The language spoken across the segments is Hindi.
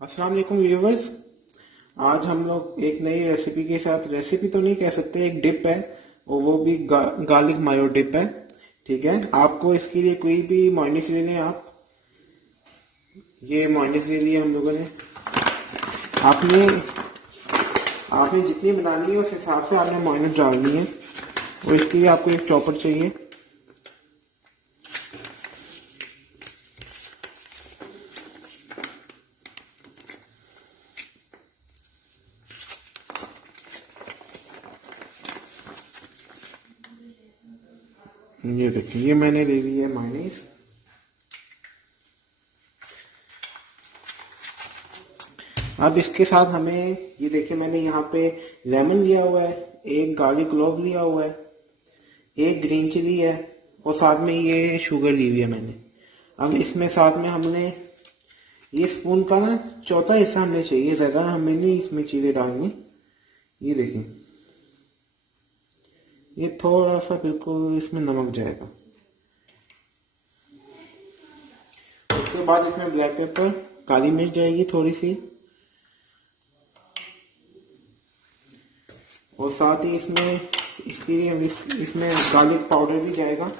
अस्सलाम वालेकुम व्यूवर्स। आज हम लोग एक नई रेसिपी के साथ, रेसिपी तो नहीं कह सकते, एक डिप है और वो भी गार्लिक मायो डिप है। ठीक है, आपको इसके लिए कोई भी मायोनीज ले लें। आप ये मायोनीज ले लिए हम लोगों ने। आपने आपने जितनी बनानी है उस हिसाब से आपने मायोनीज डालनी है और इसके लिए आपको एक चॉपर चाहिए। ये देखिए, ये मैंने ले ली है मायोनीज। अब इसके साथ हमें, ये देखिए मैंने यहाँ पे लेमन लिया हुआ है, एक गार्लिक क्लोव लिया हुआ है, एक ग्रीन चिली है और साथ में ये शुगर ली हुई है मैंने। अब इसमें साथ में हमने ये स्पून का ना चौथा हिस्सा हमें चाहिए, ज़्यादा हमें नहीं इसमें चीज़ें डालनी। ये देखिए, ये थोड़ा सा बिल्कुल इसमें नमक जाएगा। उसके बाद इसमें ब्लैक पेपर, काली मिर्च जाएगी थोड़ी सी, और साथ ही इसमें इसके लिए इसमें गार्लिक पाउडर भी जाएगा।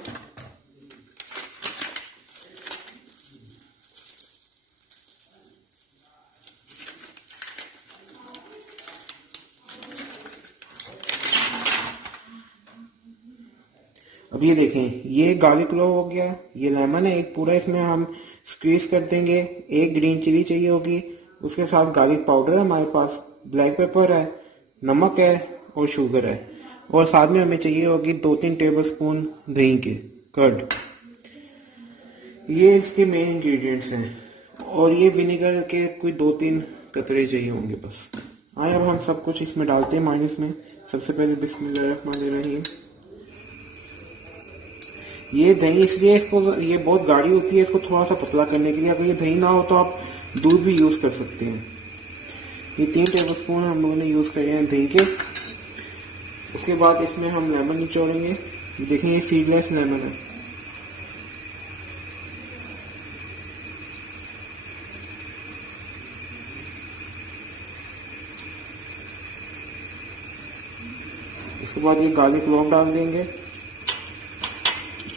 अब ये देखें, ये गार्लिक क्लोव हो गया, ये लेमन है एक पूरा, इसमें हम स्क्वीज कर देंगे। एक ग्रीन चिली चाहिए होगी, उसके साथ गार्लिक पाउडर है हमारे पास, ब्लैक पेपर है, नमक है और शुगर है, और साथ में हमें चाहिए होगी 2-3 टेबल स्पून दही के कर्ड। ये इसके मेन इंग्रेडिएंट्स हैं। और ये विनेगर के कोई 2-3 कतरे चाहिए होंगे बस। आए अब हम सब कुछ इसमें डालते हैं मायोनीज में। सबसे पहले बिस्मिल्लाहिर्रहमानिर्रहीम। ये दही इसलिए इसको, ये बहुत गाढ़ी होती है, इसको थोड़ा सा पतला करने के लिए। अगर ये दही ना हो तो आप दूध भी यूज़ कर सकते हैं। ये 3 टेबल स्पून हम लोगों ने यूज़ करे हैं दही के। उसके बाद इसमें हम लेमन निचोड़ेंगे। देखें, ये सीडलेस लेमन है। उसके बाद ये गार्लिक क्लोव डाल देंगे,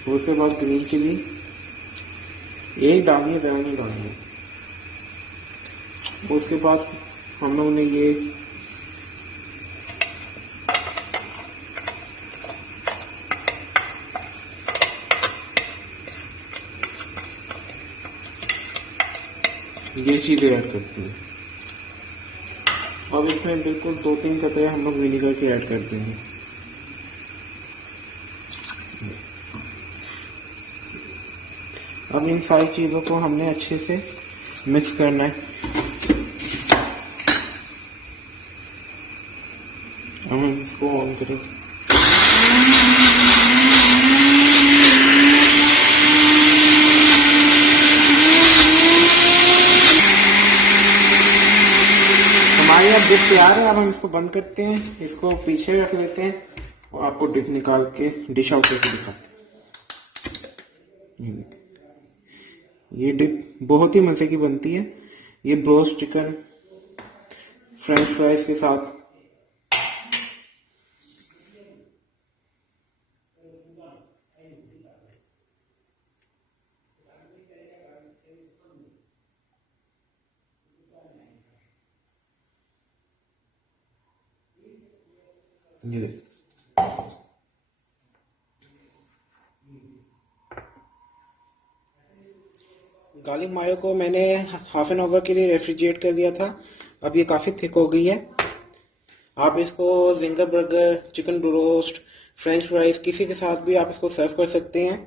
उसके बाद ग्रीन चिली एक डालनी है, ज़्यादा नहीं डालनी। उसके बाद हम लोगों ने ये चीज़ें ऐड करते हैं। अब इसमें बिल्कुल 2-3 कतरे हम लोग विनेगर के ऐड करते हैं। अब इन सारी चीज़ों को हमने अच्छे से मिक्स करना है। हम इसको ऑन करें। हमारी अब डिप तैयार है। अब हम इसको बंद करते हैं, इसको पीछे रख लेते हैं और आपको डिप निकाल के डिश आउट करके दिखाते हैं। ये डिप बहुत ही मज़े की बनती है। ये ब्रोस्ट चिकन फ्रेंच फ्राइज के साथ। ये गार्लिक मायो को मैंने हाफ एन आवर के लिए रेफ्रिजरेट कर दिया था। अब ये काफ़ी थिक हो गई है। आप इसको ginger burger, chicken roast, French fries किसी के साथ भी आप इसको सर्व कर सकते हैं।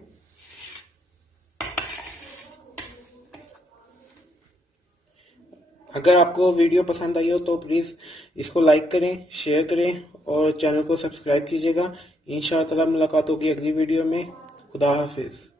अगर आपको वीडियो पसंद आई हो तो प्लीज़ इसको लाइक करें, शेयर करें और चैनल को सब्सक्राइब कीजिएगा। इंशाअल्लाह मुलाकात होगी अगली वीडियो में। खुदा हाफिज़।